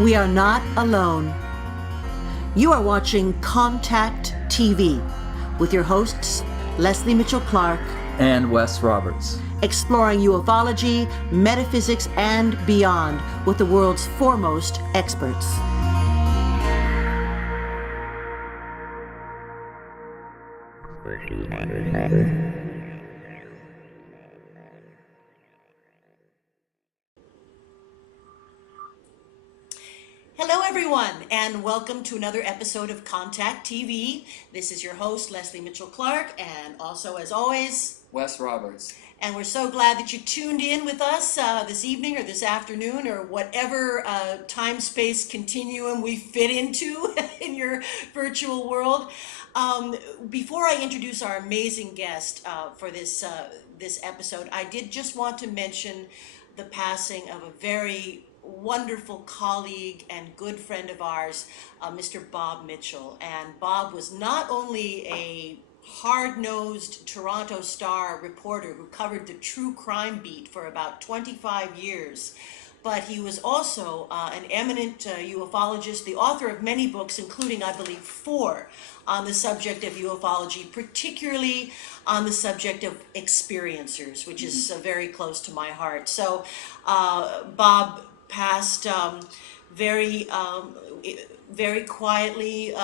We are not alone. You are watching Contact TV with your hosts, Leslie Mitchell-Clark and Wes Roberts, exploring ufology, metaphysics, and beyond with the world's foremost experts. Hello, everyone, and welcome to another episode of Contact TV. This is your host, Leslie Mitchell-Clark, and also, as always, Wes Roberts. And we're so glad that you tuned in with us this evening or this afternoon or whatever time-space continuum we fit into in your virtual world. Before I introduce our amazing guest for this episode, I did just want to mention the passing of a very wonderful colleague and good friend of ours, Mr. Bob Mitchell. And Bob was not only a hard-nosed Toronto Star reporter who covered the true crime beat for about 25 years, but he was also an eminent ufologist, the author of many books, including, I believe, 4 on the subject of ufology, particularly on the subject of experiencers, which is very close to my heart. So Bob passed very quietly,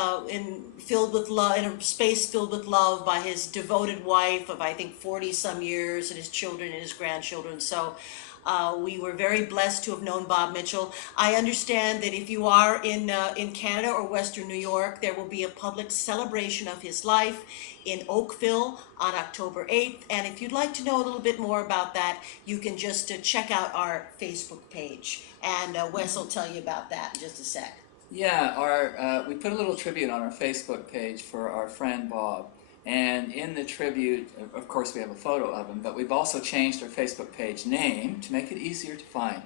filled with love, in a space filled with love by his devoted wife of, I think, 40 some years, and his children and his grandchildren. So we were very blessed to have known Bob Mitchell. I understand that if you are in Canada or Western New York, there will be a public celebration of his life in Oakville on October 8th. And if you'd like to know a little bit more about that, you can just check out our Facebook page. And Wes will tell you about that in just a sec. Yeah, we put a little tribute on our Facebook page for our friend Bob. And in the tribute, of course, we have a photo of him, but we've also changed our Facebook page name to make it easier to find.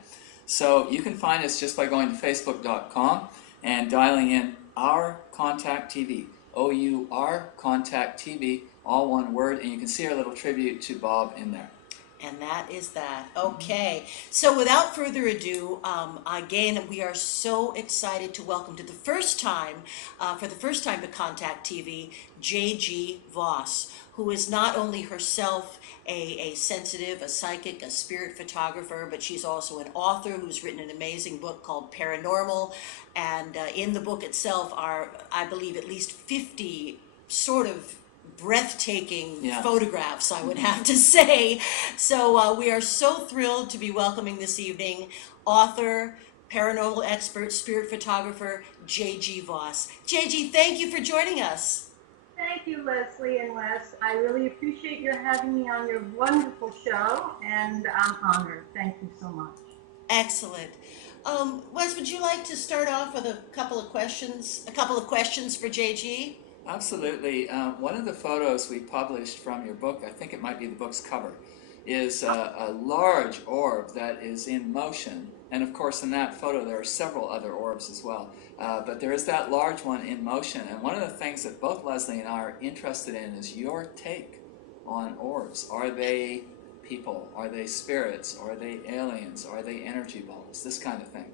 So you can find us just by going to facebook.com and dialing in Our Contact TV, O-U-R Contact TV, all one word, and you can see our little tribute to Bob in there. And that is that. Okay. So without further ado, again, we are so excited to welcome for the first time to Contact TV, J.G. Voss, who is not only herself a sensitive, a psychic, a spirit photographer, but she's also an author who's written an amazing book called Paranormal. And in the book itself are, I believe, at least 50 sort of breathtaking photographs, I would have to say. So we are so thrilled to be welcoming this evening author, paranormal expert, spirit photographer, J.G. Voss. J.G., thank you for joining us. Thank you, Leslie and Wes. I really appreciate your having me on your wonderful show, and I'm honored. Thank you so much. Excellent. Wes, would you like to start off with a couple of questions for J.G.? Absolutely. One of the photos we published from your book, I think it might be the book's cover, is a large orb that is in motion. And of course, in that photo, there are several other orbs as well. But there is that large one in motion. And one of the things that both Leslie and I are interested in is your take on orbs. Are they people? Are they spirits? Are they aliens? Are they energy balls? This kind of thing.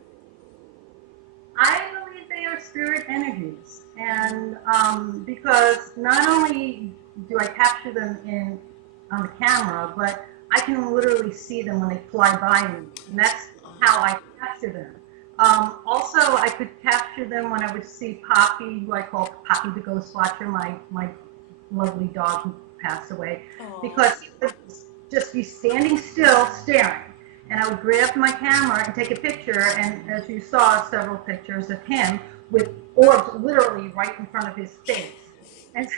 I believe they are spirit energies, and because not only do I capture them on the camera, but I can literally see them when they fly by me, and that's how I capture them. Also, I could capture them when I would see Poppy, who I call Poppy the Ghost Watcher, my lovely dog who passed away, because he would just be standing still, staring. And I would grab my camera and take a picture, and as you saw, several pictures of him with orbs literally right in front of his face. And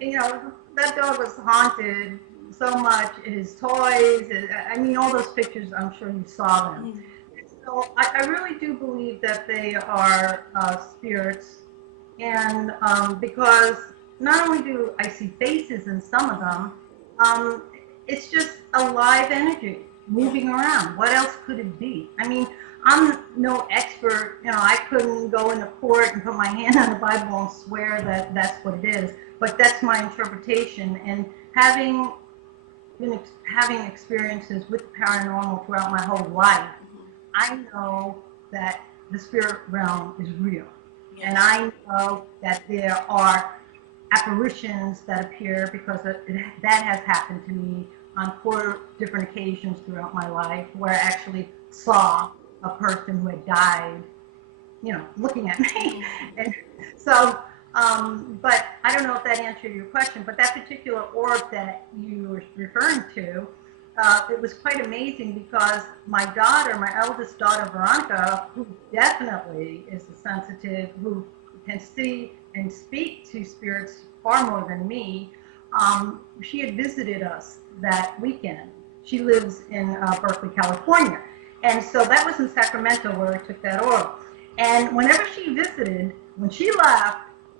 you know, that dog was haunted so much. His toys, I mean, all those pictures, I'm sure you saw them. So I really do believe that they are spirits, and because not only do I see faces in some of them, it's just a live energy moving around. What else could it be? I mean, I'm no expert. You know, I couldn't go into court and put my hand on the Bible and swear that that's what it is. But that's my interpretation. And having experiences with paranormal throughout my whole life, I know that the spirit realm is real. And Yes. I know that there are apparitions that appear because that has happened to me on 4 different occasions throughout my life where I actually saw a person who had died, looking at me. And so, but I don't know if that answered your question, but that particular orb that you were referring to, it was quite amazing because my daughter, my eldest daughter, Veronica, who definitely is a sensitive, who can see and speak to spirits far more than me, she had visited us that weekend. She lives in Berkeley, California. And so that was in Sacramento where I took that orb. And whenever she visited, when she left,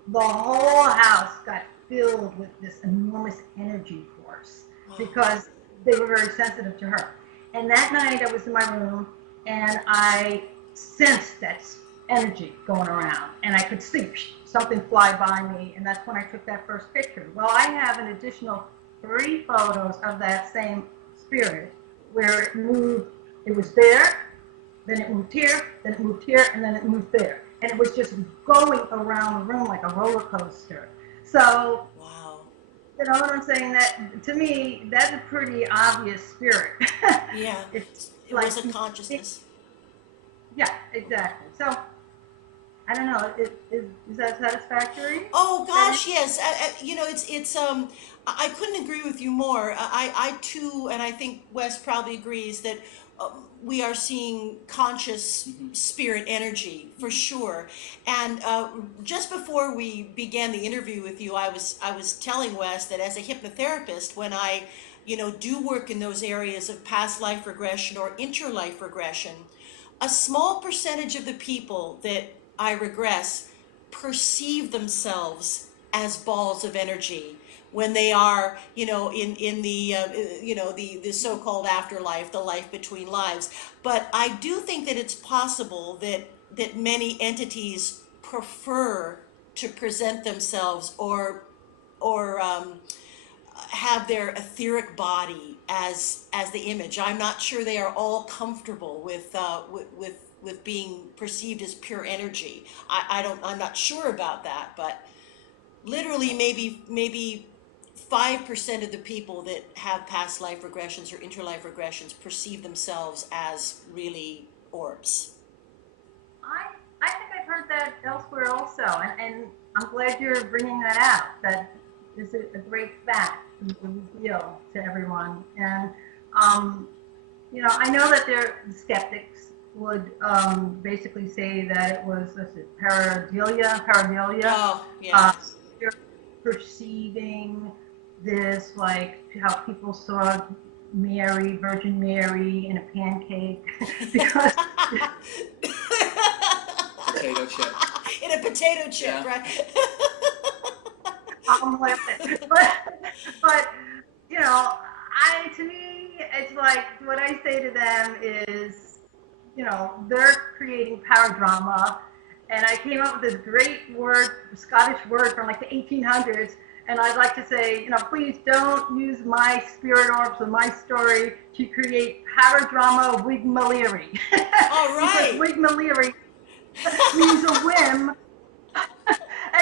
the whole house got filled with this enormous energy force because they were very sensitive to her. And that night I was in my room and I sensed that energy going around and I could see something fly by me, and that's when I took that first picture. Well, I have an additional 3 photos of that same spirit where it moved. It was there, then it moved here, then it moved here, and then it moved there. And it was just going around the room like a roller coaster. So, Wow. you know what I'm saying? That to me, that's a pretty obvious spirit. Yeah. It's It like, was a consciousness. yeah, exactly. So, I don't know. Is that satisfactory? Oh That gosh, yes. It's. I couldn't agree with you more. I too, and I think Wes probably agrees that we are seeing conscious spirit energy for sure. And just before we began the interview with you, I was telling Wes that as a hypnotherapist, when I do work in those areas of past life regression or interlife regression, a small percentage of the people that I regress perceive themselves as balls of energy when they are, in the, the so-called afterlife, the life between lives. But I do think that it's possible that many entities prefer to present themselves or have their etheric body as the image. I'm not sure they are all comfortable with being perceived as pure energy. I don't. I'm not sure about that, but literally maybe 5% of the people that have past life regressions or interlife regressions perceive themselves as really orbs. I I think I've heard that elsewhere also, and I'm glad you're bringing that out. That is a great fact to reveal to everyone. And um, I know that there skeptics would basically say that it was pareidolia, Oh uh, yeah. you're perceiving this like how people saw Mary, Virgin Mary, in a pancake, because Potato chip. In a potato chip, Yeah. right? I'm laughing. But to me, it's like what I say to them is, they're creating power drama, and I came up with this great word, Scottish word from like the 1800s, and I'd like to say, please don't use my spirit orbs or my story to create power drama wigmaleery, All because right. wigmaleery means a whim.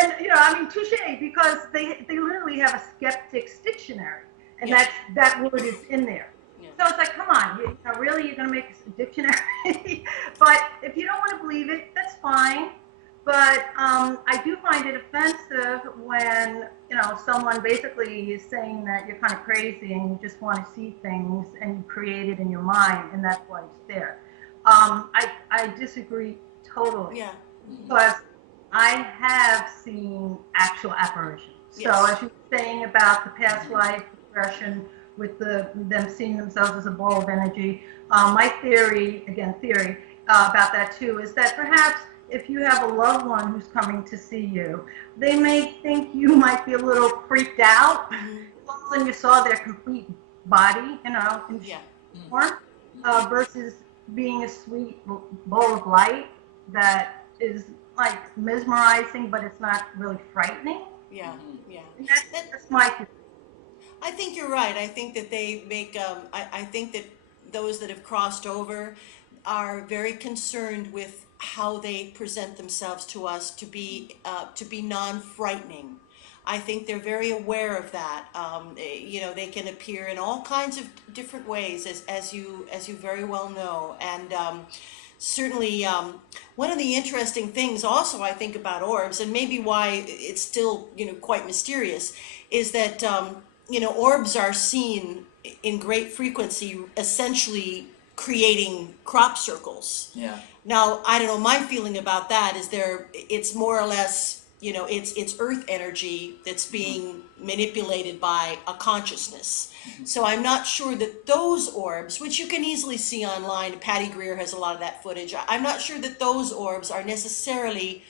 And I mean, touche, because they literally have a skeptics dictionary, and Yeah. that word is in there. Yeah. So it's like, come on, really, you're going to make a dictionary? But if you don't want to believe it, that's fine. But I do find it offensive when someone basically is saying that you're kind of crazy and you just want to see things and you create it in your mind, and that's why it's there. I disagree totally, Yeah. because I have seen actual apparitions. So Yes. as you were saying about the past life regression with them seeing themselves as a ball of energy, my theory, again theory, about that too, is that perhaps if you have a loved one who's coming to see you, they may think you might be a little freaked out when you saw their complete body, in Yeah. form, versus being a sweet ball of light that is like mesmerizing, but it's not really frightening. Yeah. Yeah. And That, that's my theory. I think you're right. I think that they make. I think that those that have crossed over, are very concerned with how they present themselves to us to be non-frightening. I think they're very aware of that. You know, they can appear in all kinds of different ways, as you very well know. And certainly, one of the interesting things, also, I think about orbs, and maybe why it's still, you know, quite mysterious, is that you know, orbs are seen in great frequency, essentially creating crop circles. Yeah. Now, I don't know, my feeling about that is it's more or less, you know, it's earth energy that's being manipulated by a consciousness. So I'm not sure that those orbs, which you can easily see online, Patty Greer has a lot of that footage, I'm not sure that those orbs are necessarily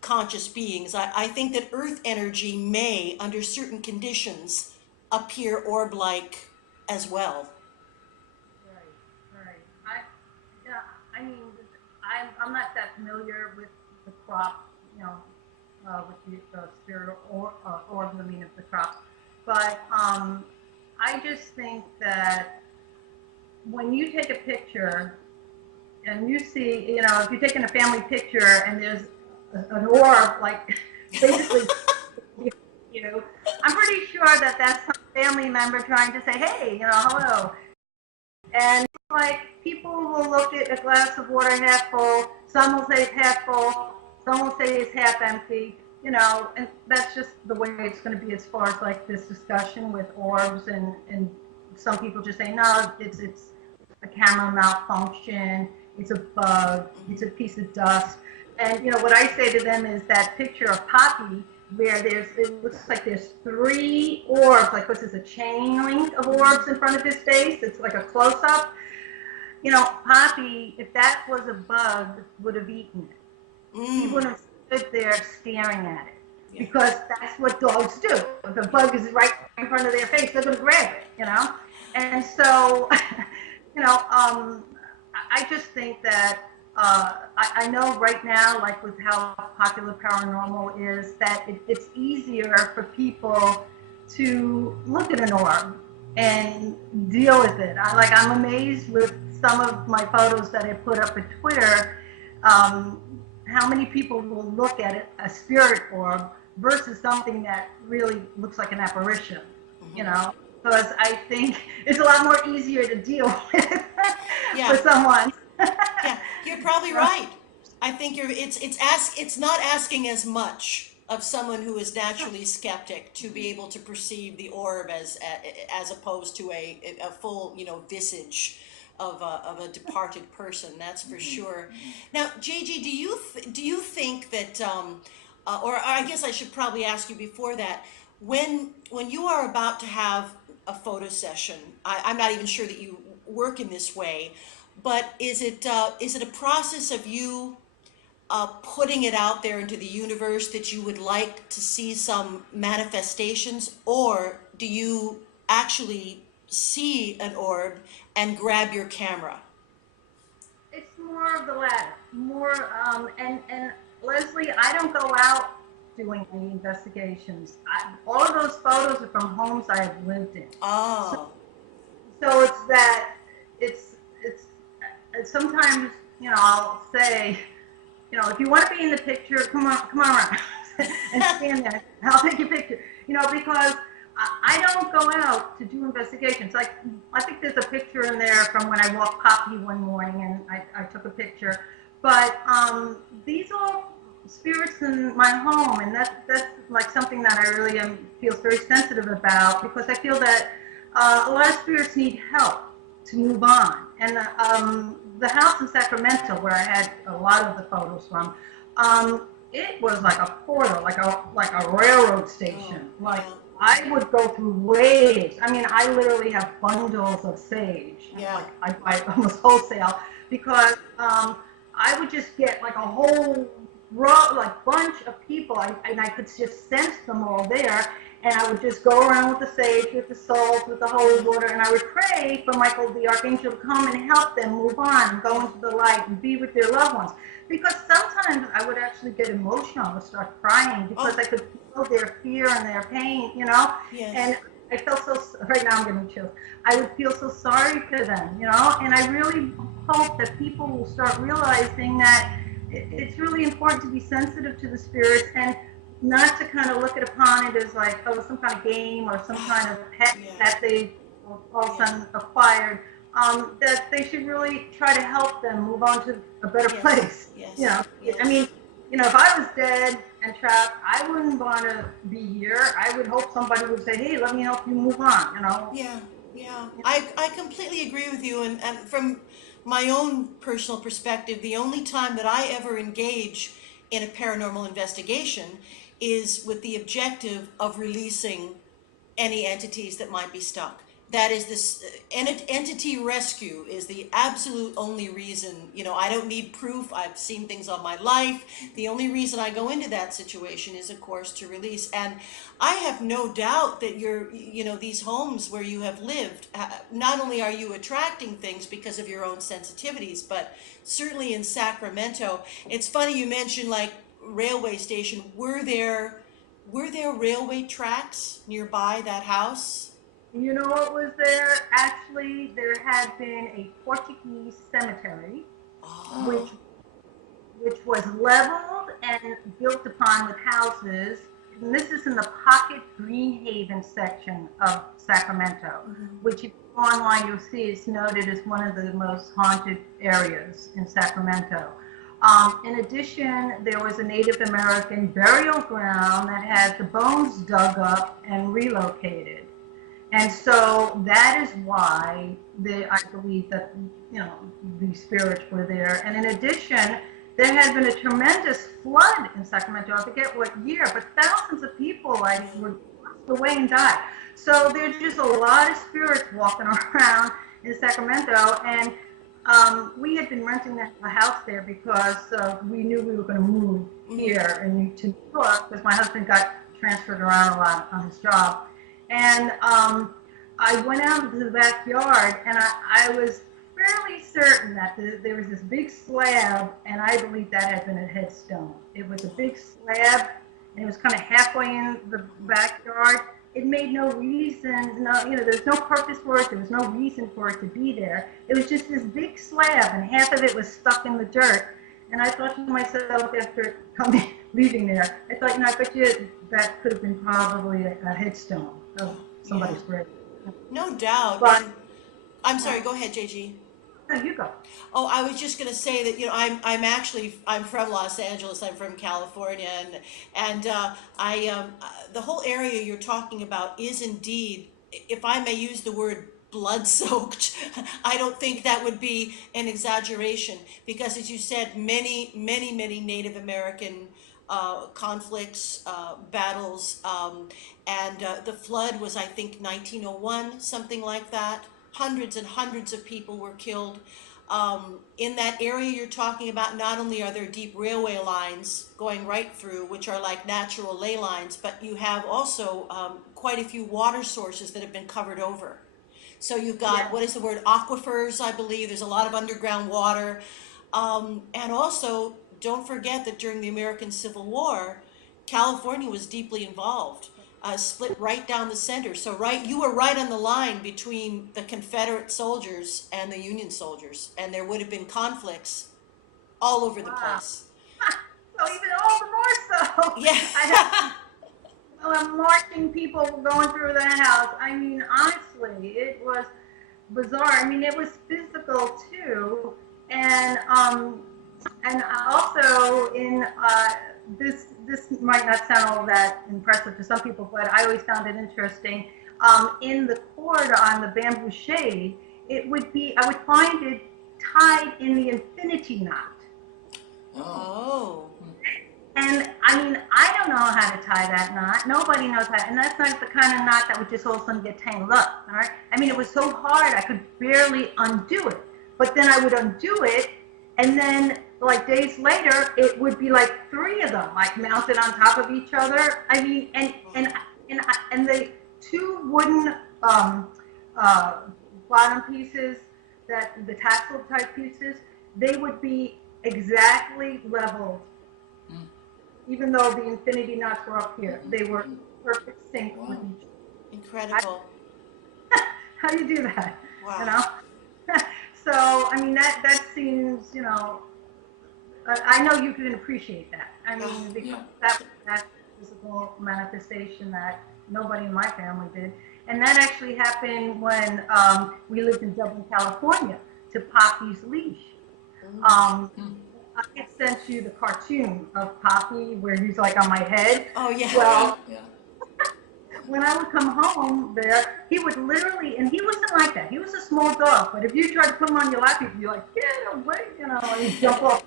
conscious beings. I think that earth energy may, under certain conditions, appear orb-like as well. Right, right. Yeah, I mean, I'm not that familiar with the crop, you know, with the spirit orbs, I mean, of the crops. But I just think that when you take a picture and you see, you know, if you're taking a family picture and there's an orb, like basically you, I'm pretty sure that that's some family member trying to say, hey, you know, hello. And like people will look at a glass of water half full, some will say it's half full, some will say it's half empty, you know, and that's just the way it's going to be as far as like this discussion with orbs, and some people just say, no, it's a camera malfunction, it's a bug, it's a piece of dust. And you know what I say to them is that picture of Poppy where it looks like there's 3 orbs, like this is a chain link of orbs in front of his face. It's like a close-up. You know, Poppy, if that was a bug, would have eaten it. He wouldn't have stood there staring at it. Yeah. Because that's what dogs do. If the bug is right in front of their face, they're going to grab it, you know? And so, you know, I just think that I know right now, like with how popular paranormal is, that it's easier for people to look at an orb and deal with it. I'm amazed with some of my photos that I put up at Twitter, how many people will look at it, a spirit orb, versus something that really looks like an apparition, you know? Because I think it's a lot more easier to deal with for someone. Yeah, you're probably right. I think it's not asking as much of someone who is naturally skeptic to be able to perceive the orb as opposed to a full, you know, visage of a departed person. That's for sure. Now, JG, do you think that or I guess I should probably ask you before that, when you are about to have a photo session, I'm not even sure that you work in this way, but is it a process of you putting it out there into the universe that you would like to see some manifestations, or do you actually see an orb and grab your camera? It's more of the latter. More, and Leslie, I don't go out doing any investigations. All of those photos are from homes I have lived in. Oh. So it's that, it's sometimes, you know, I'll say, you know, if you want to be in the picture, come on around and stand there. I'll take your picture. You know, because I don't go out to do investigations. Like, I think there's a picture in there from when I walked Poppy one morning, and I took a picture. But these are spirits in my home, and that's like something that I really feel very sensitive about, because I feel that a lot of spirits need help to move on. And the house in Sacramento, where I had a lot of the photos from, it was like a portal, like a railroad station. Like, I would go through waves. I mean, I literally have bundles of sage. Yeah. I buy almost wholesale, because I would just get like a whole bunch of people, and I could just sense them all there. And I would just go around with the sage, with the salt, with the holy water, and I would pray for Michael the Archangel to come and help them move on, and go into the light, and be with their loved ones. Because sometimes I would actually get emotional and start crying, because I could feel their fear and their pain, you know? Yes. And I felt right now I'm getting chills. I would feel so sorry for them, you know? And I really hope that people will start realizing that it's really important to be sensitive to the spirits and not to kind of look it upon it as like, oh, some kind of game or some kind of pet Yeah. that they all of a sudden acquired. That they should really try to help them move on to a better Yes. place. Yes. You know, Yes. I mean, if I was dead and trapped, I wouldn't want to be here. I would hope somebody would say, hey, let me help you move on, Yeah, yeah. I completely agree with you. And from my own personal perspective, the only time that I ever engage in a paranormal investigation is with the objective of releasing any entities that might be stuck. That is this entity rescue is the absolute only reason. I don't need proof. I've seen things all my life. The only reason I go into that situation is, of course, to release. And I have no doubt that these homes where you have lived, not only are you attracting things because of your own sensitivities, but certainly in Sacramento. It's funny you mentioned like railway station. Were there railway tracks nearby that house? You know what was there? Actually, there had been a Portuguese cemetery, which Oh, was leveled and built upon with houses. And this is in the Pocket Greenhaven section of Sacramento, which if you go online, you'll see it's noted as one of the most haunted areas in Sacramento. In addition, there was a Native American burial ground that had the bones dug up and relocated. And so that is why I believe that, the spirits were there. And in addition, there had been a tremendous flood in Sacramento. I forget what year, but thousands of people were washed away and died. So there's just a lot of spirits walking around in Sacramento. And we had been renting a house there because we knew we were going to move here to New York because my husband got transferred around a lot on his job. And I went out into the backyard, and I was fairly certain that there was this big slab, and I believe that had been a headstone. It was a big slab, and it was kind of halfway in the backyard. It made no reason, there was no purpose for it. There was no reason for it to be there. It was just this big slab, and half of it was stuck in the dirt. And I thought to myself after leaving there, I thought, I bet you that could have been probably a headstone of somebody's grave. no doubt. But And I'm sorry. Go ahead, JG. no, you go. Oh, I was just going to say that I'm from Los Angeles. I'm from California, and the whole area you're talking about is indeed, if I may use the word, blood-soaked. I don't think that would be an exaggeration because, as you said, many, many, many Native American conflicts, battles, and the flood was, I think, 1901, something like that. Hundreds and hundreds of people were killed. In that area you're talking about, not only are there deep railway lines going right through, which are like natural ley lines, but you have also quite a few water sources that have been covered over. So you've got, what is the word, aquifers, I believe. There's a lot of underground water. And also, don't forget that during the American Civil War, California was deeply involved, split right down the center. So you were right on the line between the Confederate soldiers and the Union soldiers, and there would have been conflicts all over the Wow. place. So even all the more so. Yeah. I marching people going through the house. I mean, honestly, it was bizarre. I mean, it was physical too, and also in this might not sound all that impressive to some people, but I always found it interesting. In the cord on the bamboo shade, I would find it tied in the infinity knot. Oh. And I mean, I don't know how to tie that knot. Nobody knows how, and that's not the kind of knot that would just all of a sudden get tangled up. All right. I mean, it was so hard I could barely undo it. But then I would undo it, and then like days later, it would be like three of them, like mounted on top of each other. I mean, and the two wooden bottom pieces, that the tassel type pieces, they would be exactly leveled even though the infinity knots were up here. They were perfect sync with each other. Incredible. How do you do that? Wow. You know? So, I I mean, that seems, I know you can appreciate that. I Oh, mean, because yeah. that's a physical manifestation that nobody in my family did. And that actually happened when we lived in Dublin, California, to Poppy's leash. Um, Hmm. I had sent you the cartoon of Poppy where he's like on my head. oh yeah. Oh, yeah, Well, yeah. when I would come home there, he would literally, and he wasn't like that. He was a small dog, but if you tried to put him on your lap, he'd be like, get away, and he'd jump off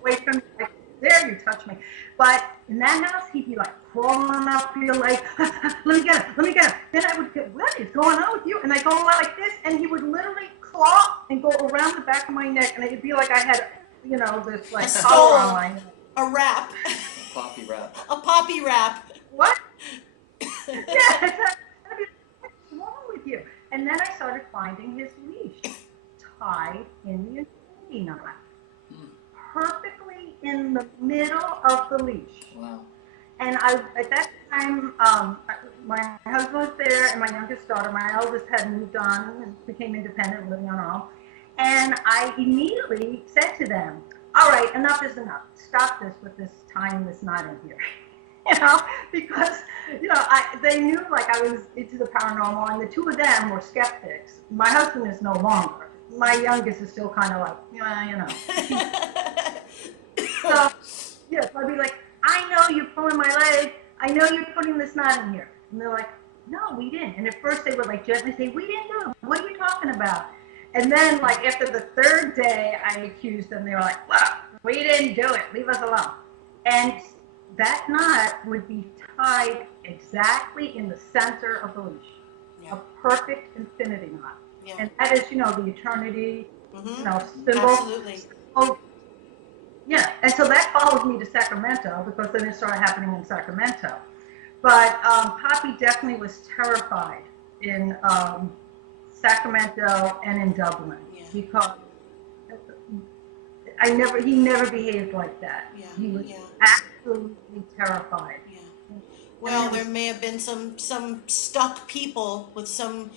away from you, like, dare you touch me. But in that house, he'd be like crawling up your leg, let me get him, let me get him. Then I would get, what is going on with you? And I go like this, and he would literally claw and go around the back of my neck, and it'd be like I had, this A like collar on stole, my neck. a wrap, Poppy wrap. a poppy wrap. What? Yeah, I'd be like, what's wrong with you? And then I started finding his leash tied in the infinity knot, Hmm. perfectly in the middle of the leash. Wow. And at that time, my husband was there, and my youngest daughter, my eldest, had moved on and became independent, living on her own. And I immediately said to them, "All right, enough is enough. Stop this with this tying this knot in here." Because they knew like I was into the paranormal, and the two of them were skeptics. My husband is no longer. My youngest is still kind of like, So, yes, I'd be like, I know you're pulling my leg. I know you're putting this knot in here. And they're like, no, we didn't. And at first they would like gently say, we didn't do it. What are you talking about? And then like after the third day, I accused them. They were like, well, we didn't do it. Leave us alone. And that knot would be tied exactly in the center of the leash. Yeah. A perfect infinity knot. Yeah. And that is, the eternity, symbol. Absolutely. Oh, yeah, and so that followed me to Sacramento because then it started happening in Sacramento. But Poppy definitely was terrified in Sacramento and in Dublin because he never behaved like that. Yeah. He was Yeah. absolutely terrified. Yeah. Well, there may have been some stuck people with some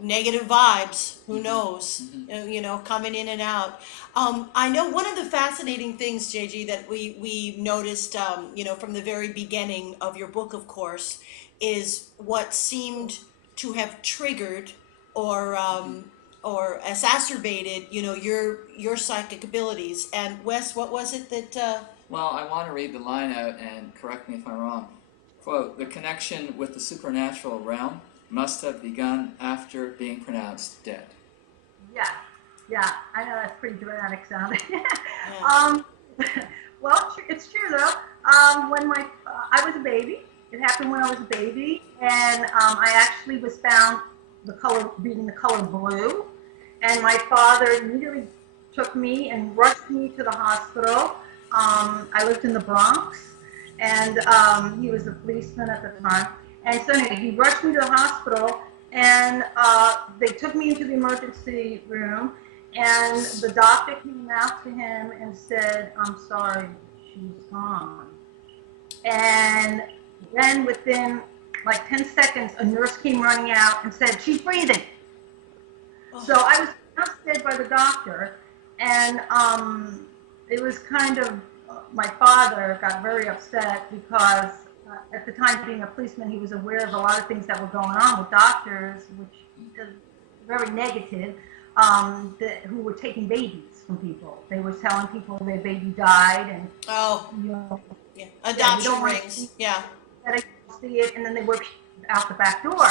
negative vibes. Who knows? Coming in and out. I know one of the fascinating things, JG, that we noticed, from the very beginning of your book, of course, is what seemed to have triggered or exacerbated, your psychic abilities. And Wes, what was it that? Well, I want to read the line out and correct me if I'm wrong. Quote, the connection with the supernatural realm must have begun after being pronounced dead. Yeah, I know that's pretty dramatic sounding. Yeah. Well, it's true though. When I was a baby, it happened when I was a baby, and I actually was found being the color blue, and my father immediately took me and rushed me to the hospital. I lived in the Bronx, and he was a policeman at the time. And so anyway, he rushed me to the hospital, and they took me into the emergency room, and the doctor came out to him and said, I'm sorry, she's gone. And then within like 10 seconds, a nurse came running out and said, she's breathing. So I was downstairs by the doctor, and it was kind of, my father got very upset because at the time being a policeman, he was aware of a lot of things that were going on with doctors, which is very negative, who were taking babies from people. They were telling people their baby died, and adoption rings. Yeah. That I see it, and then they work out the back door.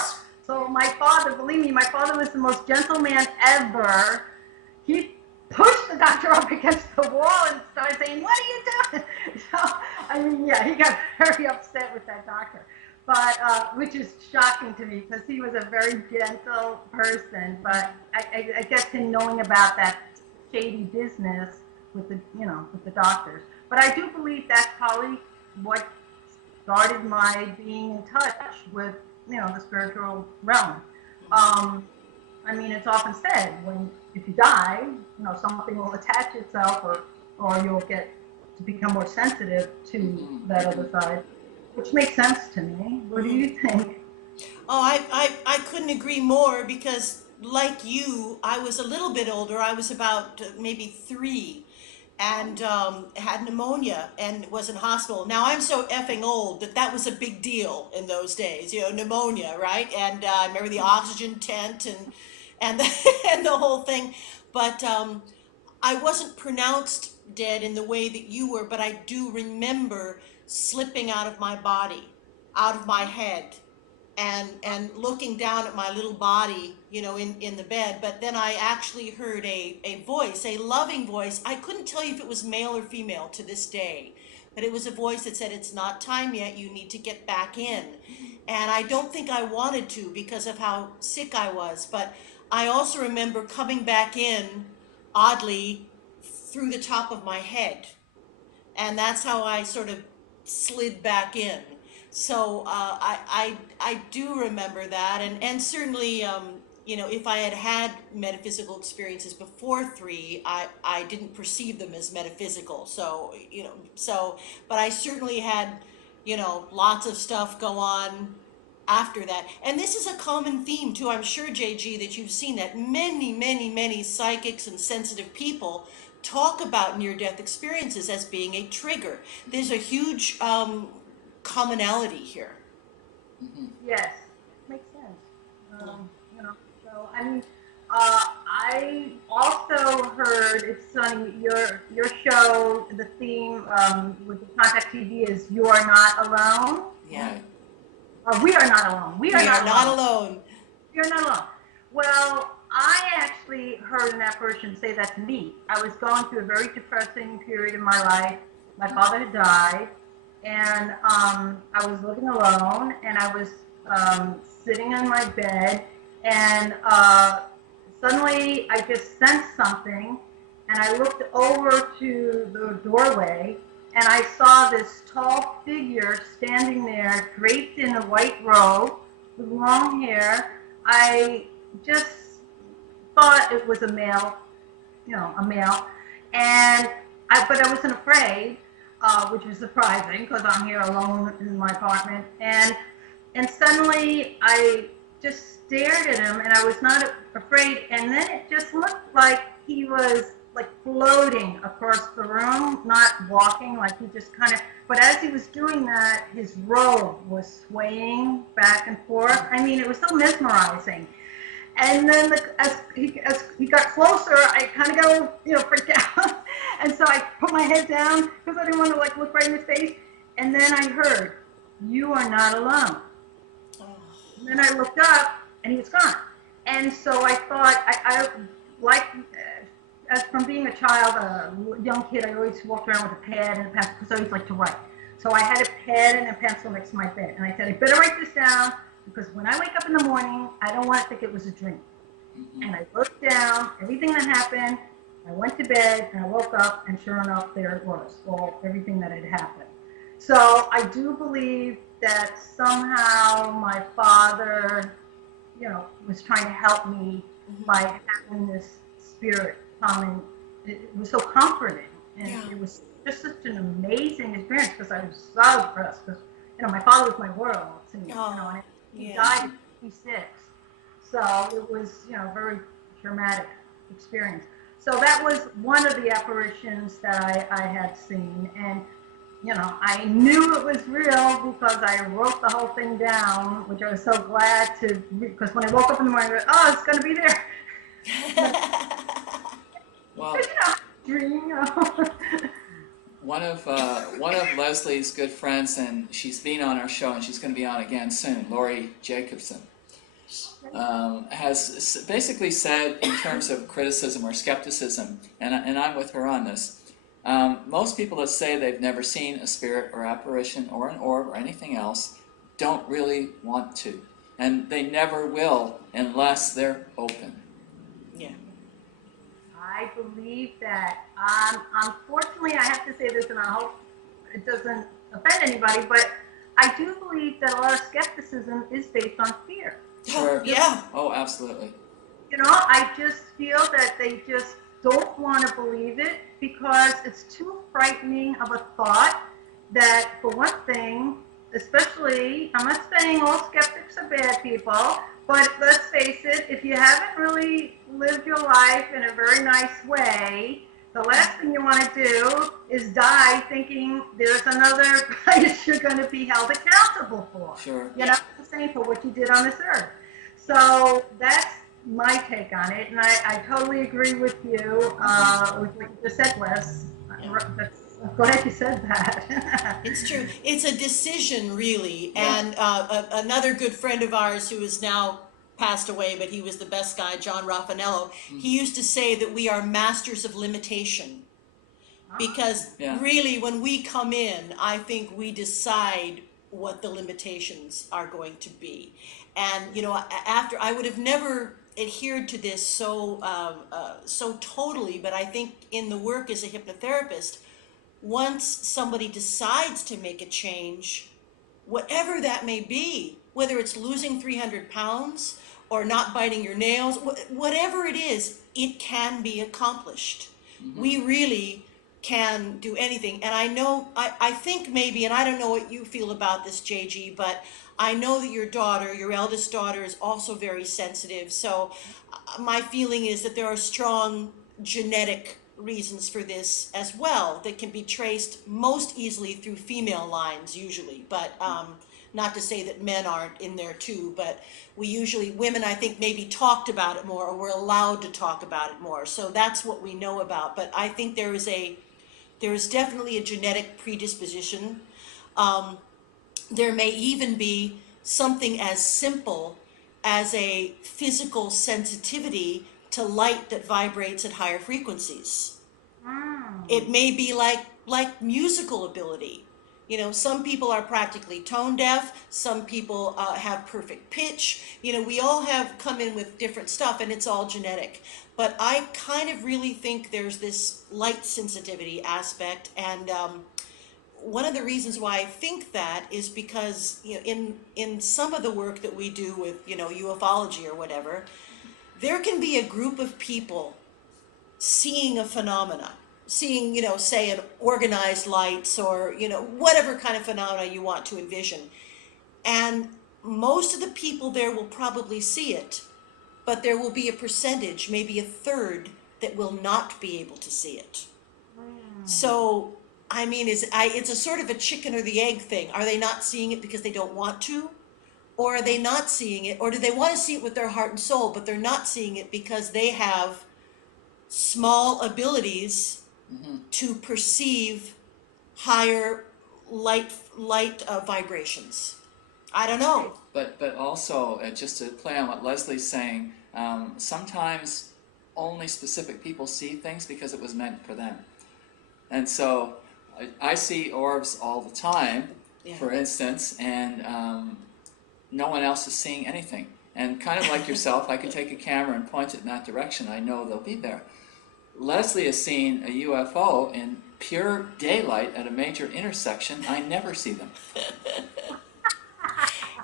So my father, believe me, my father was the most gentle man ever. He pushed the doctor up against the wall and started saying, what are you doing? So, he got very upset with that doctor. But, which is shocking to me because he was a very gentle person. But I guess him knowing about that shady business with the doctors. But I do believe that's probably what started my being in touch with, the spiritual realm. It's often said if you die, something will attach itself, or you'll get to become more sensitive to that other side, which makes sense to me. What do you think? Oh, I couldn't agree more because like you, I was a little bit older. I was about maybe 3, and had pneumonia and was in hospital. Now I'm so effing old that that was a big deal in those days, pneumonia, right? And I remember the oxygen tent and and the whole thing. But I wasn't pronounced dead in the way that you were, but I do remember slipping out of my body, out of my head, and looking down at my little body, in the bed. But then I actually heard a voice, a loving voice. I couldn't tell you if it was male or female to this day, but it was a voice that said, "It's not time yet, you need to get back in." And I don't think I wanted to because of how sick I was, but I also remember coming back in, oddly, through the top of my head, and that's how I sort of slid back in. So I do remember that, and certainly, if I had had metaphysical experiences before 3, I didn't perceive them as metaphysical. So but I certainly had, lots of stuff go on after that. And this is a common theme too. I'm sure, JG, that you've seen that many, many, many psychics and sensitive people talk about near-death experiences as being a trigger. There's a huge commonality here. Yes, makes sense. So I mean, I also heard, it's funny, your show, the theme with the Contact TV is "You Are Not Alone." Yeah. Right. We are not alone. We We are are not not alone. alone. You're not alone. Well, I actually heard an apparition say that to me. I was going through a very depressing period in my life. My father had died, and I was living alone, and I was sitting on my bed, and suddenly I just sensed something, and I looked over to the doorway, and I saw this tall figure standing there, draped in a white robe with long hair. I just thought it was a male, a male, and but I wasn't afraid, which was surprising because I'm here alone in my apartment, and suddenly I just stared at him, and I was not afraid, and then it just looked like he was like floating across the room, not walking, like he just kind of, but as he was doing that, his robe was swaying back and forth. I mean, it was so mesmerizing. And then as he got closer, I kind of got a little, freaked out. And so I put my head down because I didn't want to like look right in his face. And then I heard, "You are not alone." And then I looked up, and he was gone. And so I thought, I like, as from being a child, a young kid, I always walked around with a pad and a pencil because I always liked to write. So I had a pad and a pencil next to my bed. And I said, I better write this down because when I wake up in the morning, I don't want to think it was a dream. And I wrote down everything that happened. I went to bed, and I woke up, and sure enough, there it was, everything that had happened. So I do believe that somehow my father, was trying to help me by having this spirit come. It was so comforting, and Yeah. it was just such an amazing experience because I was so depressed because, my father was my world, and, and he died at 56. So it was, a very traumatic experience. So that was one of the apparitions that I had seen, and I knew it was real because I wrote the whole thing down, which I was so glad to, because when I woke up in the morning, I went, oh, it's going to be there. Well, Dream. one of Leslie's good friends, and she's been on our show, and she's going to be on again soon, Lori Jacobson, has basically said in terms of criticism or skepticism, and I'm with her on this, most people that say they've never seen a spirit or apparition or an orb or anything else don't really want to. And they never will unless they're open. Yeah. I believe that. Unfortunately, I have to say this, and I hope it doesn't offend anybody, but I do believe that a lot of skepticism is based on fear. Sure. Yeah. Oh, absolutely. I just feel that they just don't want to believe it because it's too frightening of a thought that, for one thing, especially, I'm not saying all skeptics are bad people, but let's face it, if you haven't really lived your life in a very nice way, the last thing you want to do is die thinking there's another place you're going to be held accountable for. Sure. You know what I'm saying? For what you did on this earth. So that's my take on it, and I totally agree with you with what you just said, Wes. I'm glad you said that. It's true. It's a decision, really. Yeah. And another good friend of ours who is now passed away, but he was the best guy, John Raffanello, he used to say that we are masters of limitation. Because Yeah. really, when we come in, I think we decide what the limitations are going to be. And, you know, after I would have never adhered to this so totally, but I think in the work as a hypnotherapist, once somebody decides to make a change, whatever that may be, whether it's losing 300 pounds or not biting your nails, whatever it is, it can be accomplished. We really can do anything. And I know, I think maybe, and I don't know what you feel about this, JG, but I know that your daughter, your eldest daughter, is also very sensitive. So my feeling is that there are strong genetic reasons for this as well that can be traced most easily through female lines usually, but not to say that men aren't in there too, but we usually, women I think maybe talked about it more or were allowed to talk about it more, so that's what we know about. But I think there is definitely a genetic predisposition. There may even be something as simple as a physical sensitivity to light that vibrates at higher frequencies. It may be like musical ability. You know, some people are practically tone deaf. Some people have perfect pitch. You know, we all have come in with different stuff, and it's all genetic. But I kind of really think there's this light sensitivity aspect, and one of the reasons why I think that is because, you know, in some of the work that we do with, you know, ufology or whatever, there can be a group of people seeing a phenomena, seeing, you know, say an organized lights or, you know, whatever kind of phenomena you want to envision. And most of the people there will probably see it, but there will be a percentage, maybe a third, that will not be able to see it. So, I mean, it's a sort of a chicken or the egg thing. Are they not seeing it because they don't want to? Or are they not seeing it? Or do they want to see it with their heart and soul, but they're not seeing it because they have small abilities to perceive higher light vibrations? I don't know. But also, just to play on what Leslie's saying, sometimes only specific people see things because it was meant for them. And so I see orbs all the time, Yeah. for instance, and no one else is seeing anything. And kind of like yourself, I could take a camera and point it in that direction. I know they'll be there. Leslie has seen a UFO in pure daylight at a major intersection. I never see them.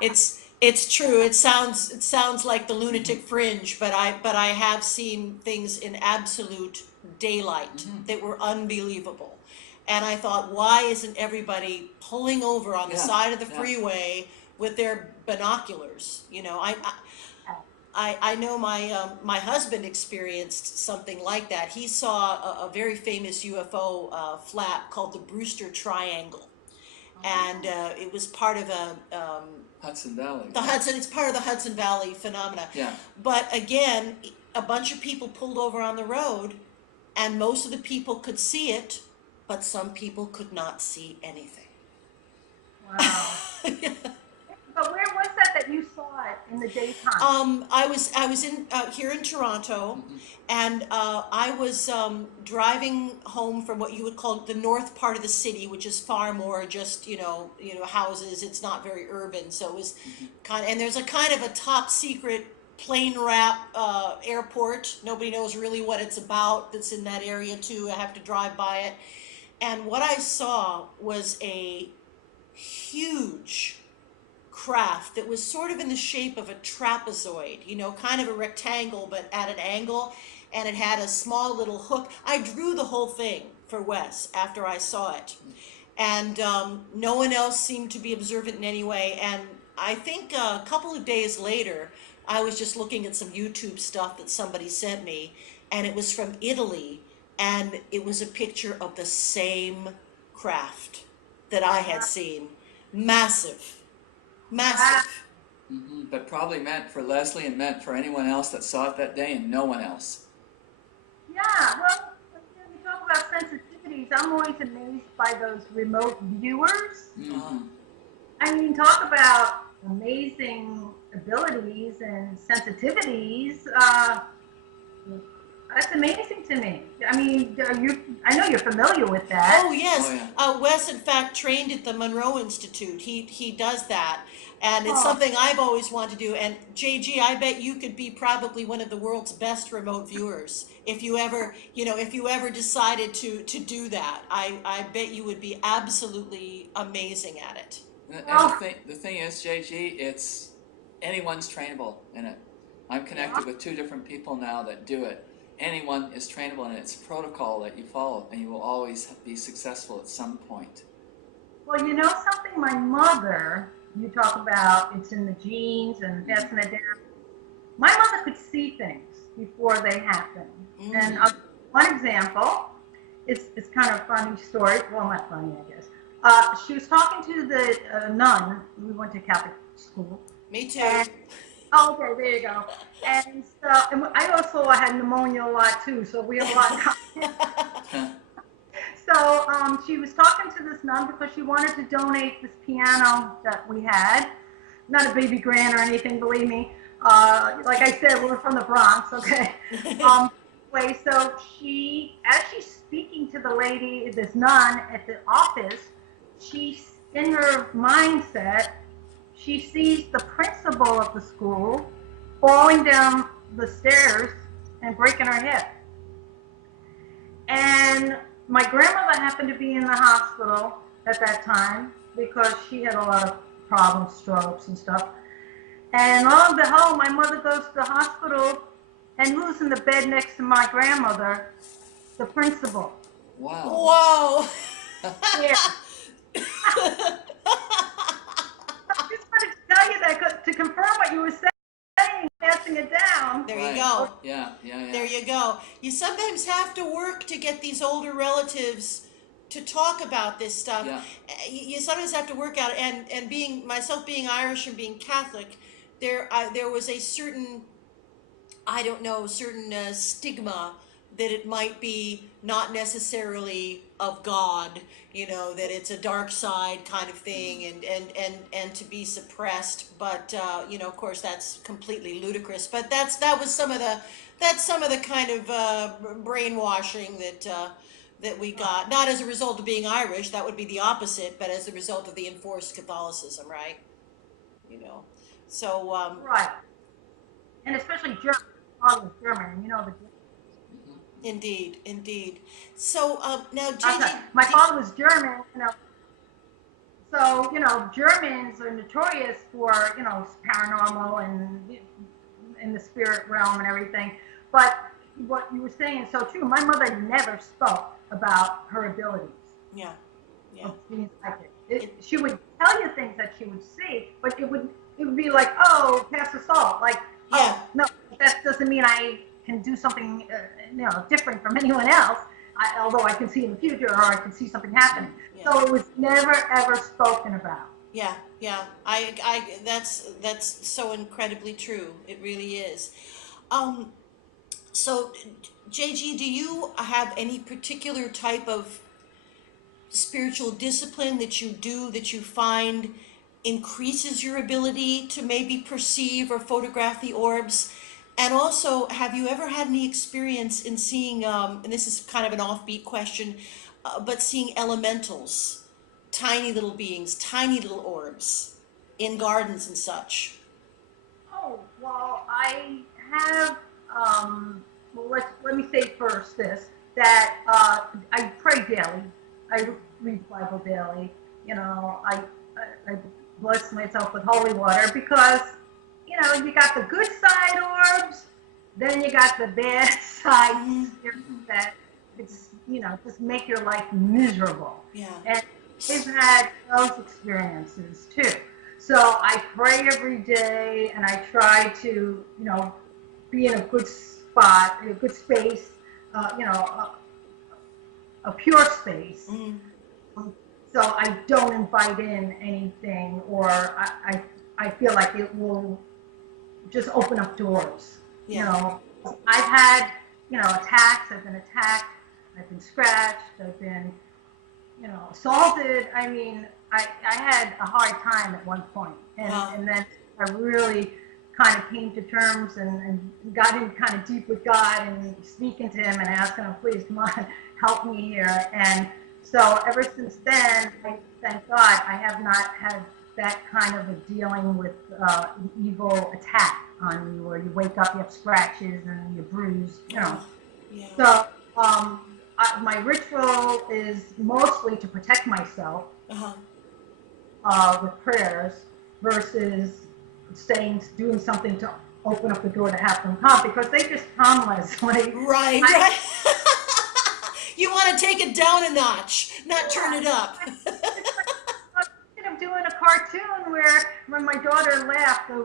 It's true. It sounds like the lunatic fringe, but I have seen things in absolute daylight that were unbelievable. And I thought, why isn't everybody pulling over on the Yeah, side of the yeah. freeway with their binoculars? You know, I know my husband experienced something like that. He saw a very famous UFO flap called the Brewster Triangle, and it was part of Hudson Valley. It's part of the Hudson Valley phenomena. Yeah. But again, a bunch of people pulled over on the road, and most of the people could see it, but some people could not see anything. Wow. But where was that you saw it in the daytime? I was in here in Toronto, and I was driving home from what you would call the north part of the city, which is far more just houses. It's not very urban, so it was kind of, and there's a kind of a top secret plane wrap airport. Nobody knows really what it's about. That's in that area too. I have to drive by it, and what I saw was a huge craft that was sort of in the shape of a trapezoid, kind of a rectangle, but at an angle, and it had a small little hook. I drew the whole thing for Wes after I saw it. and no one else seemed to be observant in any way. And I think a couple of days later, I was just looking at some YouTube stuff that somebody sent me, and it was from Italy, and it was a picture of the same craft that I had seen. Massive, Wow. massive. But probably meant for Leslie and meant for anyone else that saw it that day and no one else. Yeah, well, when you talk about sensitivities, I'm always amazed by those remote viewers. Uh, I mean, talk about amazing abilities and sensitivities. That's amazing to me. I mean, I know you're familiar with Oh that. yes, Oh yeah. Wes in fact trained at the Monroe Institute. He does that, and it's Oh, something I've always wanted to do. And JG, I bet you could be probably one of the world's best remote viewers if you ever, if you ever decided to do that. I bet you would be absolutely amazing at it. And well, the thing is, JG, it's anyone's trainable in it. I'm yeah. connected with 2 different people now that do it. Anyone is trainable, and it's protocol that you follow, and you will always be successful at some point. Well, you know something? My mother, you talk about it's in the genes and that's in the dad. My mother could see things before they happen. And Mm. one example, it's kind of a funny story. Well, not funny, I guess. She was talking to the nun. We went to Catholic school. Me too. And, oh, okay, there you go. And so, and I also had pneumonia a lot too, so we have a lot in common. So she was talking to this nun because she wanted to donate this piano that we had. Not a baby grand or anything, believe me. Like I said, we're from the Bronx, okay? Anyway, so as she's speaking to the lady, this nun at the office, she's in her mindset, she sees the principal of the school falling down the stairs and breaking her hip. And my grandmother happened to be in the hospital at that time because she had a lot of problems, strokes and stuff. And lo and behold, my mother goes to the hospital, and who's in the bed next to my grandmother? The principal. Wow. Whoa. Yeah. I just wanted to tell you that to confirm what you were saying, passing it down. There you Right. go. Yeah, yeah, There yeah. you go. You sometimes have to work to get these older relatives to talk about this stuff. Yeah. You sometimes have to work out, and being myself, being Irish and being Catholic, there was a certain, I don't know, certain stigma that it might be not necessarily of God, that it's a dark side kind of thing, and to be suppressed. But of course, that's completely ludicrous. But that's some of the kind of brainwashing that we got, not as a result of being Irish. That would be the opposite, but as a result of the enforced Catholicism, right? You know. So Right. And especially German. All was German. You know the. indeed, indeed. So now, I'm sorry. JJ, My father was German. So Germans are notorious for paranormal and in the spirit realm and everything. But what you were saying is so true. My mother never spoke about her abilities yeah, yeah, of being psychic. it, She would tell you things that she would see, but it would be like, oh, pass the salt. Like, yeah, oh no, that doesn't mean I can do something different from anyone else. Although I can see in the future or I can see something happening. yeah, So it was never ever spoken about. yeah, yeah. That's so incredibly true. It really is. Um, so, JG, do you have any particular type of spiritual discipline that you do that you find increases your ability to maybe perceive or photograph the orbs? And also, have you ever had any experience in seeing, and this is kind of an offbeat question, but seeing elementals, tiny little beings, tiny little orbs in gardens and such? Oh, well, I have, well, let me say first this, that I pray daily. I read the Bible daily. I bless myself with holy water because, you got the good side orbs, then you got the bad side Hmm. that just make your life miserable. Yeah. And I've had those experiences too. So I pray every day, and I try to, be in a good spot, in a good space, a pure space. Mm, Um, So I don't invite in anything, or I feel like it will just open up doors. You yeah. know, I've had, attacks. I've been attacked. I've been scratched. I've been, assaulted. I mean, I had a hard time at one point, Wow. and then I really kind of came to terms and got in kind of deep with God and speaking to Him and asking Him, please, come on, help me here. And so ever since then, thank God, I have not had that kind of a dealing with an evil attack on you, where you wake up, you have scratches and you're bruised. Oh, yeah. So my ritual is mostly to protect myself Uh-huh. with prayers versus doing something to open up the door to have them come, because they just come, Leslie. Right, I, right. You want to take it down a notch, not turn yeah, it up. it's like I'm thinking of doing a cartoon where when my daughter laughed, the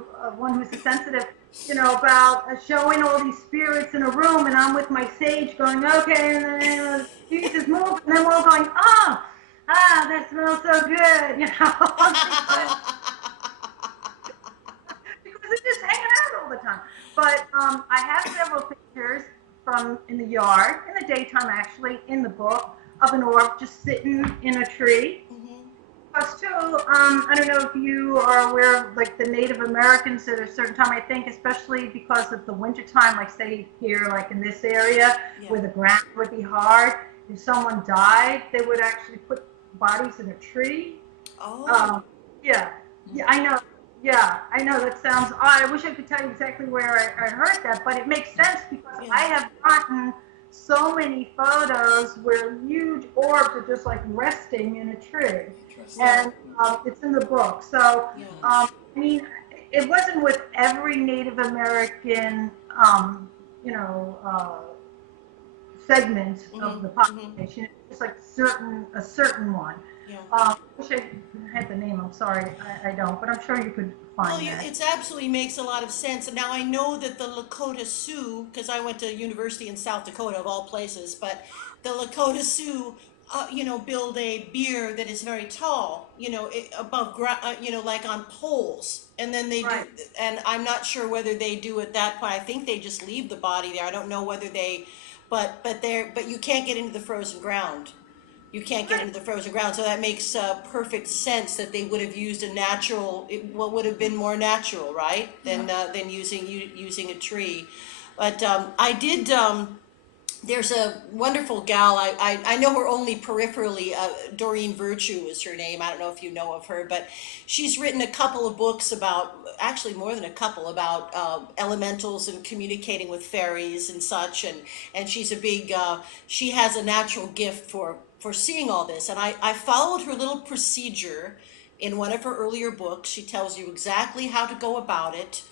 one who's a sensitive, about showing all these spirits in a room, and I'm with my sage going, okay, in the name of Jesus, move, and then we're all going, oh, that smells so good, because they're just hanging out all the time. But I have several pictures from in the yard, in the daytime actually, in the book, of an orb just sitting in a tree. Mhm. Plus, too, I don't know if you are aware of like the Native Americans at a certain time. I think, especially because of the winter time, like say here, like in this area, Yeah. where the ground would be hard. If someone died, they would actually put bodies in a tree. Oh. Um, yeah, yeah, I know. Yeah, I know that sounds odd. I wish I could tell you exactly where I heard that, but it makes sense because Yeah. I have gotten so many photos where huge orbs are just like resting in a tree, Interesting. and it's in the book. So, Yeah. I mean, it wasn't with every Native American, segment of Mhm. the Mhm. population. It's just like a certain one. Yeah. I wish I had the name. I'm sorry, I don't, but I'm sure you could Well, find you, that. it's absolutely makes a lot of sense. And now I know that the Lakota Sioux, because I went to university in South Dakota of all places, but the Lakota Sioux, build a beer that is very tall, above ground, like on poles. And then they do, Right. and I'm not sure whether they do at that point. I think they just leave the body there. I don't know whether they, but you can't get into the frozen ground. You can't get Right. into the frozen ground, so that makes perfect sense that they would have used a natural, what would have been more natural, right, than using a tree. But I did. There's a wonderful gal. I know her only peripherally. Doreen Virtue is her name. I don't know if you know of her, but she's written a couple of books about, actually more than a couple, about elementals and communicating with fairies and such. And she's a big. She has a natural gift for seeing all this. And I followed her little procedure in one of her earlier books. She tells you exactly how to go about it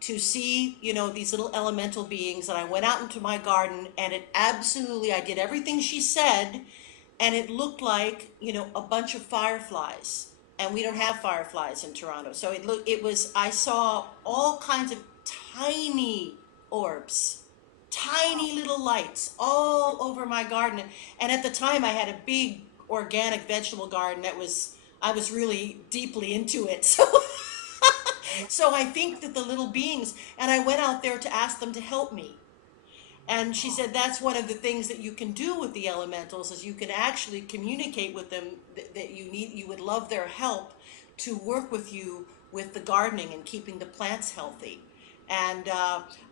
to see, these little elemental beings. And I went out into my garden, and it absolutely, I did everything she said, and it looked like, a bunch of fireflies. And we don't have fireflies in Toronto. So I saw all kinds of tiny orbs, tiny little lights all over my garden. And at the time I had a big organic vegetable garden I was really deeply into it. So I think that the little beings, and I went out there to ask them to help me. And she said that's one of the things that you can do with the elementals is you can actually communicate with them that you would love their help to work with you with the gardening and keeping the plants healthy. And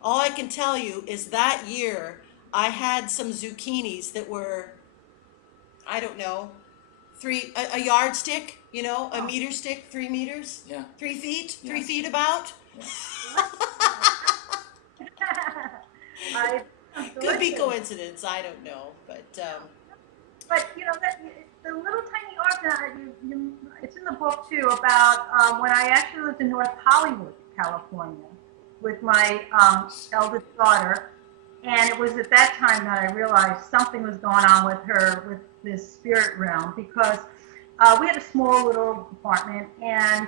all I can tell you is that year I had some zucchinis that were, I don't know, a yardstick, a Oh, meter stick, 3 meters, Yeah. 3 feet, three Yes. feet about. Yeah. I sounds Could be delicious. coincidence, I don't know, but But that the little tiny art that it's in the book too about when I actually lived in North Hollywood, California, with my eldest daughter, and it was at that time that I realized something was going on with her with this spirit realm because we had a small little apartment, and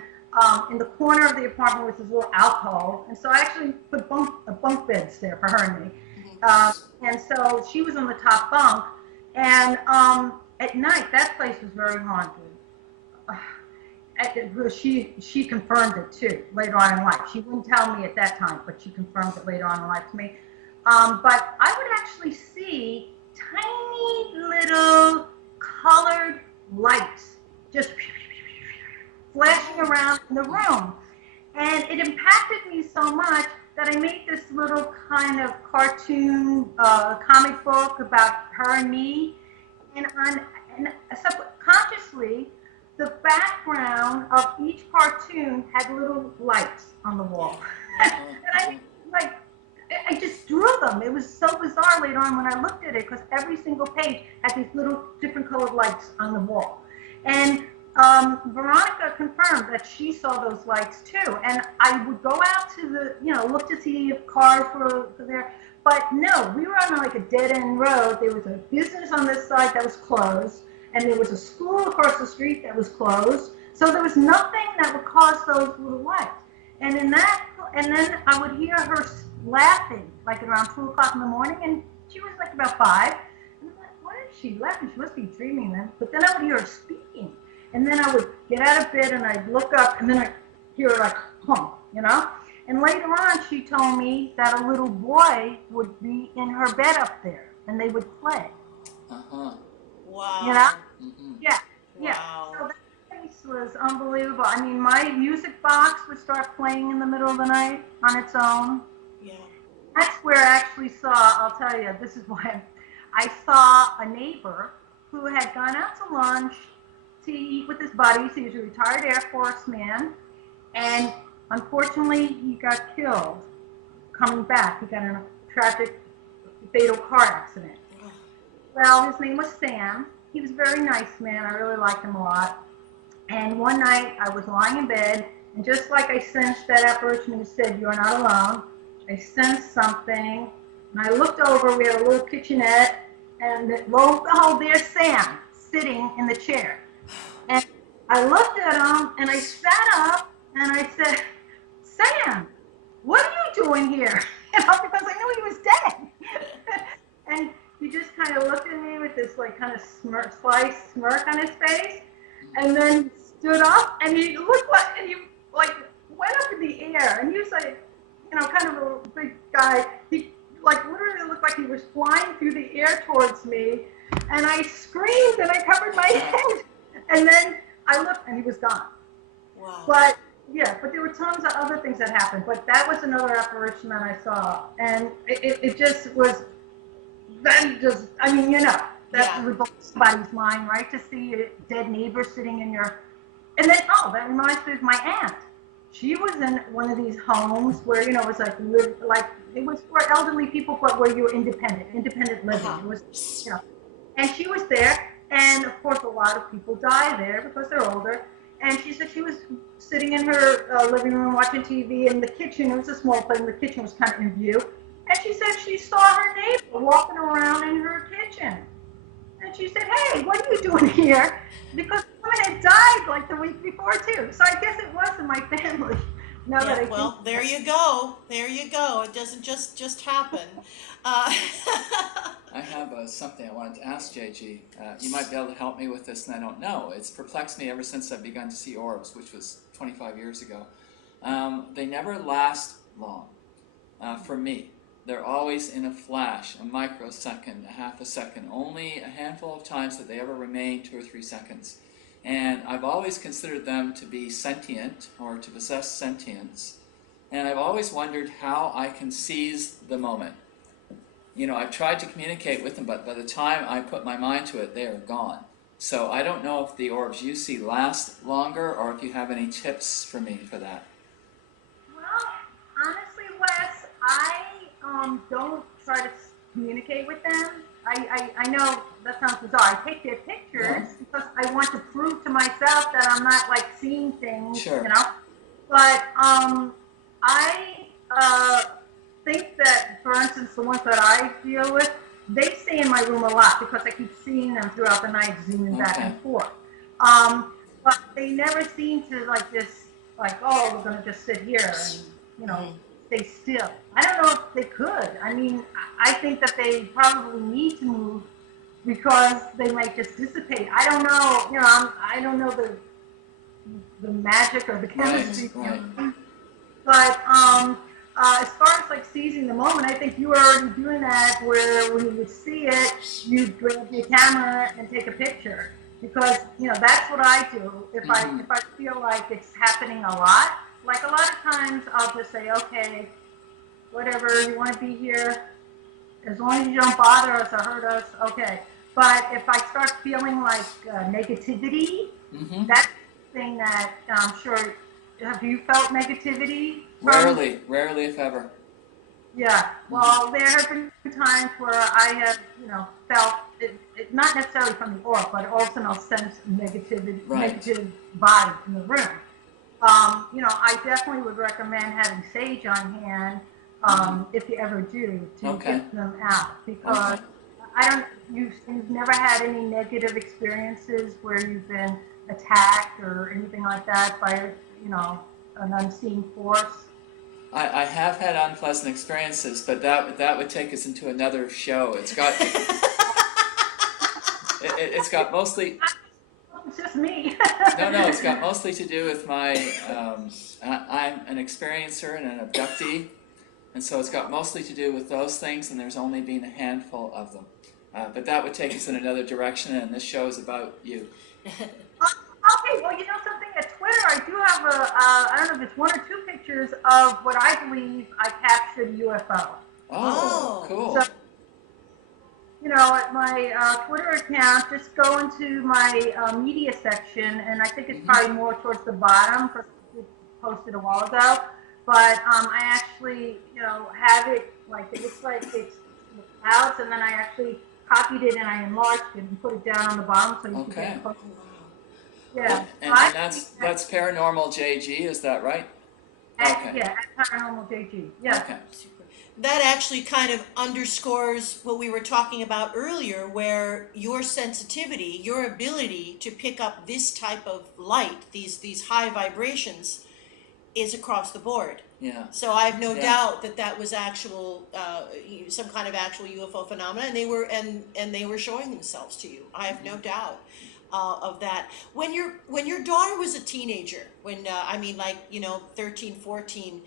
in the corner of the apartment was this little alcove, and so I actually put bunk beds there for her and me. And so she was on the top bunk, and at night that place was very haunted. She confirmed it too later on in life. She wouldn't tell me at that time, but she confirmed it later on in life to me. But I would actually see tiny little colored lights just flashing around in the room. And it impacted me so much that I made this little kind of cartoon comic book about her and me. And subconsciously, the background of each cartoon had little lights on the wall. And I just drew them. It was so bizarre later on when I looked at it, because every single page had these little different colored lights on the wall. And Veronica confirmed that she saw those lights too. And I would go out to the, look to see if cars were there. But no, we were on like a dead-end road. There was a business on this side that was closed, and there was a school across the street that was closed. So there was nothing that would cause those little lights. And then I would hear her laughing, like around 2 o'clock in the morning, and she was like about 5. And I'm like, why is she laughing? She must be dreaming then. But then I would hear her speaking. And then I would get out of bed and I'd look up, and then I'd hear her like hum, And later on, she told me that a little boy would be in her bed up there, and they would play. Wow. Mm-hmm. Yeah. Wow. So that place was unbelievable. I mean, my music box would start playing in the middle of the night on its own. Yeah. That's where I actually saw, I'll tell you, this is why I saw a neighbor who had gone out to lunch to eat with his buddies. He was a retired Air Force man, and unfortunately, he got killed coming back. He got in a tragic, fatal car accident. Well, his name was Sam. He was a very nice man. I really liked him a lot. And one night, I was lying in bed, and just like I sensed that apparition who said, "You're not alone," I sensed something, and I looked over. We had a little kitchenette, and lo and behold, there's Sam sitting in the chair. And I looked at him, and I sat up, and I said, "Sam, what are you doing here?" Because I knew he was dead. And he just kind of looked at me with this like kind of sly smirk on his face, and then stood up, and he looked like, and he like went up in the air, and he was like, kind of a big guy. He like literally looked like he was flying through the air towards me, and I screamed and I covered my head, and then I looked, and he was gone. Wow. But there were tons of other things that happened, but that was another apparition that I saw, and it just was. Then just, that would blow somebody's mind, right? To see a dead neighbor sitting in your, and then, that reminds me of my aunt. She was in one of these homes where, it was it was for elderly people, but where you were independent living. It was, and she was there, and of course a lot of people die there because they're older. And she said she was sitting in her living room watching TV in the kitchen. It was a small place, and the kitchen was kind of in view. And she said she saw her neighbor walking around in her kitchen. And she said, "Hey, what are you doing here?" Because the woman had died like the week before too. So I guess it was in my family. There you go. There you go. It doesn't just happen. I have something I wanted to ask JG. You might be able to help me with this, and I don't know. It's perplexed me ever since I've begun to see orbs, which was 25 years ago. They never last long for me. They're always in a flash, a microsecond, a half a second, only a handful of times that they ever remain 2 or 3 seconds. And I've always considered them to be sentient or to possess sentience. And I've always wondered how I can seize the moment. I've tried to communicate with them, but by the time I put my mind to it, they are gone. So I don't know if the orbs you see last longer, or if you have any tips for me for that. Well, honestly, Wes, I don't try to communicate with them. I know that sounds bizarre. I take their pictures because I want to prove to myself that I'm not like seeing things, Sure. But I think that, for instance, the ones that I deal with, they stay in my room a lot because I keep seeing them throughout the night, zooming back and forth. But they never seem to like just like, oh, we're gonna just sit here and you know Mhm. stay still. I don't know if they could. I mean, I think that they probably need to move because they might just dissipate. I don't know. You know, I don't know the magic or the Right, chemistry. right. But as far as like seizing the moment, I think you were already doing that. Where when you would see it, you'd grab your camera and take a picture because you know that's what I do. Mm-hmm. If I feel like it's happening a lot, like a lot of times I'll just say, okay, whatever, you want to be here, as long as you don't bother us or hurt us, okay. But if I start feeling like negativity, Mm-hmm. that's the thing that I'm sure. Have you felt negativity from? Rarely, rarely if ever. Yeah. Mm-hmm. Well, there have been times where I have, felt not necessarily from the orb, but also no sense of Right. negative vibe in the room. I definitely would recommend having sage on hand Mm-hmm. if you ever do to Okay. get them out because Okay. I don't. You've never had any negative experiences where you've been attacked or anything like that by an unseen force. I have had unpleasant experiences, but that would take us into another show. It's got mostly It's just me. no, it's got mostly to do with my I'm an experiencer and an abductee, and so it's got mostly to do with those things, and there's only been a handful of them. But that would take us in another direction, and this show is about you. Okay, well, you know something? At Twitter, I do have I don't know if it's one or two pictures of what I believe I captured UFO. Oh, Oh. So, cool. at my Twitter account, just go into my media section, and I think it's Mm-hmm. probably more towards the bottom because it posted a while ago. But I actually, have it like it looks like it's clouds, and then I actually copied it and I enlarged it and put it down on the bottom so you could get Okay. a close. Oh, wow. Yeah, And I that's believe that. that's paranormal JG, is that right? Okay. Yeah, at Paranormal JG. Yes. Okay. Super. That actually kind of underscores what we were talking about earlier, where your sensitivity, your ability to pick up this type of light, these high vibrations, is across the board. Yeah. So I have no Yeah. doubt that that was actual, some kind of actual UFO phenomena, and they were showing themselves to you. I have no doubt of that. When your daughter was a teenager, when I mean, like 13, 14,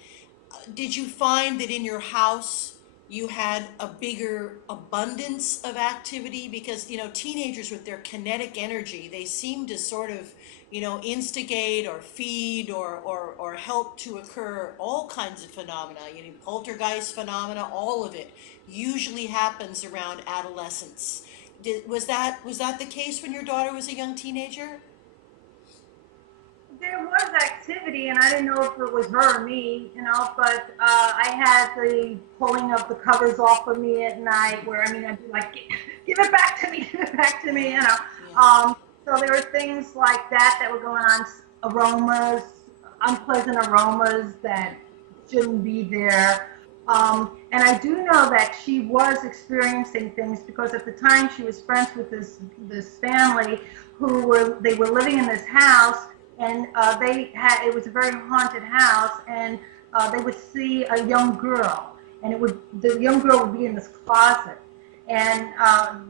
did you find that in your house you had a bigger abundance of activity? Because teenagers with their kinetic energy, they seem to sort of instigate or feed or help to occur all kinds of phenomena. Poltergeist phenomena, all of it usually happens around adolescence. Was that the case when your daughter was a young teenager? There was activity, and I didn't know if it was her or me, but I had the pulling of the covers off of me at night where, I mean, I'd be like, give it back to me, give it back to me, Yeah, yeah. So there were things like that were going on, aromas, unpleasant aromas that shouldn't be there. And I do know that she was experiencing things because at the time she was friends with this family they were living in this house, and it was a very haunted house, and they would see a young girl, and the young girl would be in this closet, and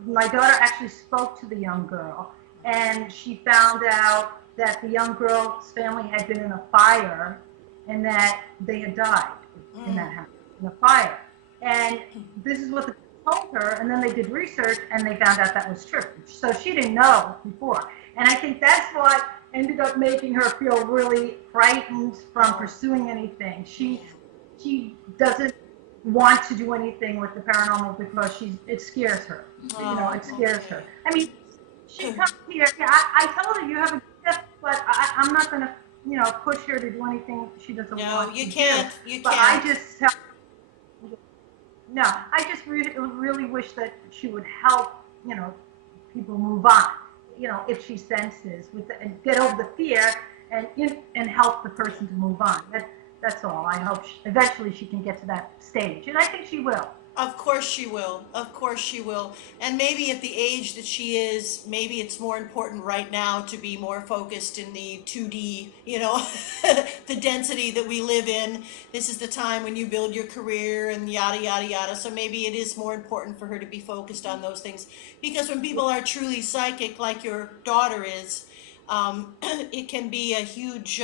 my daughter actually spoke to the young girl, and she found out that the young girl's family had been in a fire, and that they had died in Mm. that house in a fire, and this is what the told her, and then they did research and they found out that was true. So she didn't know before. And I think that's what ended up making her feel really frightened from Oh, pursuing anything. yeah. She doesn't want to do anything with the paranormal because it scares her. Oh, It scares her. okay. I mean, she comes here. Yeah, I told her you have a gift, but I'm not going to, push her to do anything she doesn't No, want to you do. can't. You But I can't. just tell no, I just really wish that she would help, people move on, if she senses and get over the fear and help the person to move on. That's all. I hope eventually she can get to that stage, and I think she will. Of course she will. Of course she will. And maybe at the age that she is, maybe it's more important right now to be more focused in the 2D, the density that we live in. This is the time when you build your career and yada, yada, yada. So maybe it is more important for her to be focused on those things. Because when people are truly psychic, like your daughter is, it can be a huge,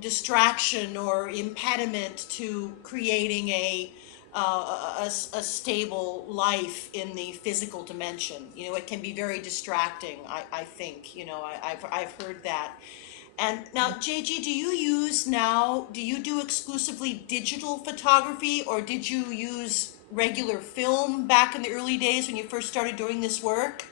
distraction or impediment to creating a stable life in the physical dimension. It can be very distracting, I think. I've heard that. And now, JG, do you do exclusively digital photography, or did you use regular film back in the early days when you first started doing this work?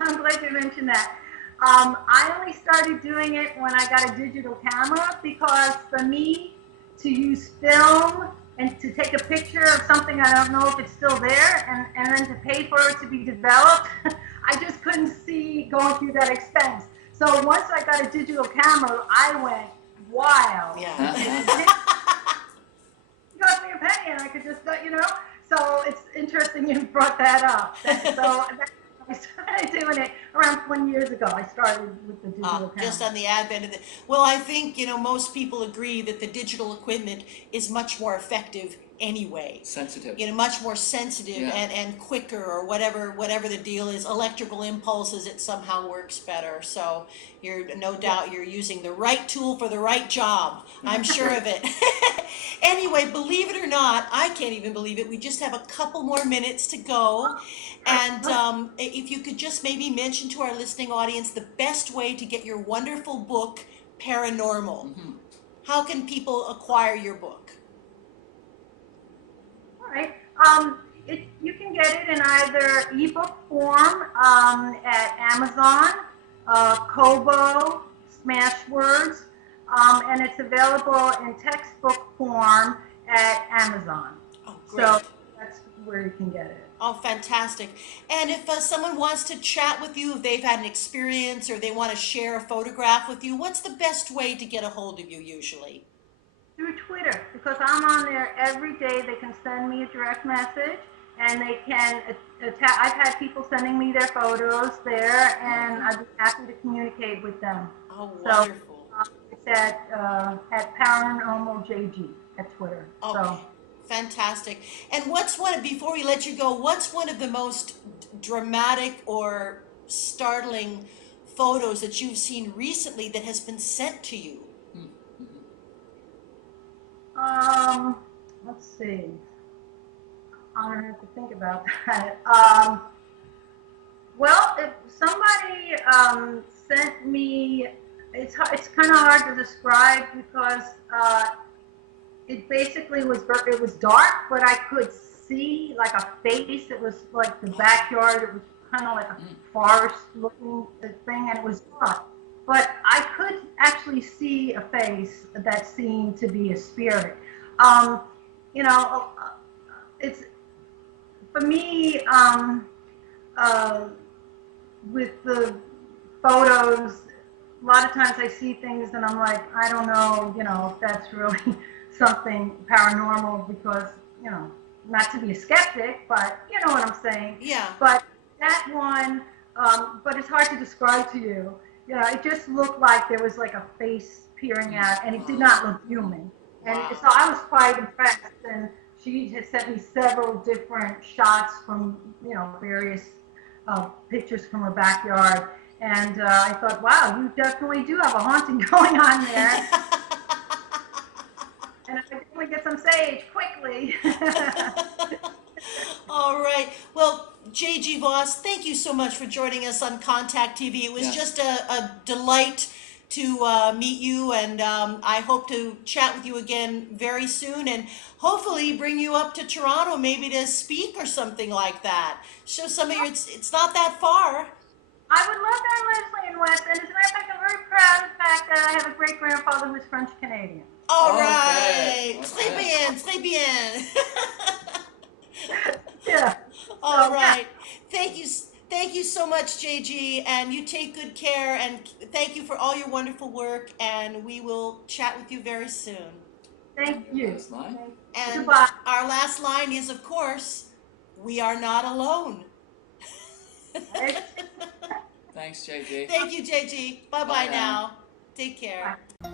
I'm glad you mentioned that. I only started doing it when I got a digital camera because for me to use film and to take a picture of something I don't know if it's still there and then to pay for it to be developed, I just couldn't see going through that expense. So once I got a digital camera, I went wild. Yeah. It cost me a penny and I could just, So it's interesting you brought that up. I started doing it around 20 years ago. I started with the digital camera. Just on the advent of the, well, I think, most people agree that the digital equipment is much more effective anyway. Sensitive. Much more sensitive Yeah. and quicker, or whatever the deal is. Electrical impulses, it somehow works better. So you're no doubt you're using the right tool for the right job. I'm sure of it. Anyway, believe it or not, I can't even believe it. We just have a couple more minutes to go. And if you could just maybe mention to our listening audience the best way to get your wonderful book, Paranormal. How can people acquire your book? All right. You can get it in either ebook form at Amazon, Kobo, Smashwords, and it's available in textbook form at Amazon. Oh, great. So that's where you can get it. Oh, fantastic. And if someone wants to chat with you, if they've had an experience or they want to share a photograph with you, what's the best way to get a hold of you usually? Through Twitter, because I'm on there every day. They can send me a direct message, and they can attach. I've had people sending me their photos there, and I'd be happy to communicate with them. Oh, wonderful. So it's at paranormal JG at Twitter. Okay. So. Fantastic. And before we let you go, what's one of the most dramatic or startling photos that you've seen recently that has been sent to you? Let's see. I'm gonna have to think about that. Well, if somebody sent me, it's kind of hard to describe because it basically it was dark, but I could see like a face. It was like the backyard. It was kind of like a forest-looking thing, and it was dark. But I could actually see a face that seemed to be a spirit. It's for me with the photos. A lot of times I see things and I'm like, I don't know, if that's really something paranormal because, not to be a skeptic, but you know what I'm saying. Yeah. But that one, but it's hard to describe to you. It just looked like there was like a face peering out, and it did not look human. And Wow. so I was quite impressed. And she had sent me several different shots from, various pictures from her backyard. And I thought, wow, you definitely do have a haunting going on there. And I definitely get some sage quickly. All right. Well, JG Voss, thank you so much for joining us on Contact TV. It was just a delight to meet you, and I hope to chat with you again very soon, and hopefully bring you up to Toronto maybe to speak or something like that. Show some of your, it's not that far. I would love that, Leslie and Wes. And as a matter of fact, I'm very proud of the fact that I have a great-grandfather who's French-Canadian. All Okay. right. Très bien, très bien. Yeah. All So, right. Thank you so much, JG, and you take good care, and thank you for all your wonderful work, and we will chat with you very soon. Thank you. Last line. And Goodbye. our last line is, of course, we are not alone. Thanks, JG. Thank you, JG. Bye-bye Bye now. Take care. Bye.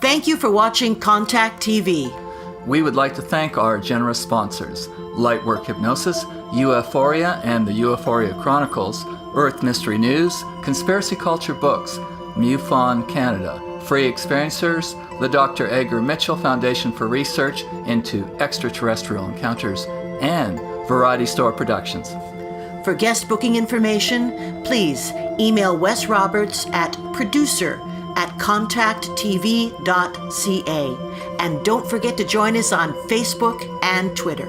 Thank you for watching Contact TV. We would like to thank our generous sponsors: Lightwork Hypnosis, UFOria and the UFOria Chronicles, Earth Mystery News, Conspiracy Culture Books, MUFON Canada, Free Experiencers, the Dr. Edgar Mitchell Foundation for Research into Extraterrestrial Encounters, and Variety Store Productions. For guest booking information, please email Wes Roberts at producer@contacttv.ca. And don't forget to join us on Facebook and Twitter.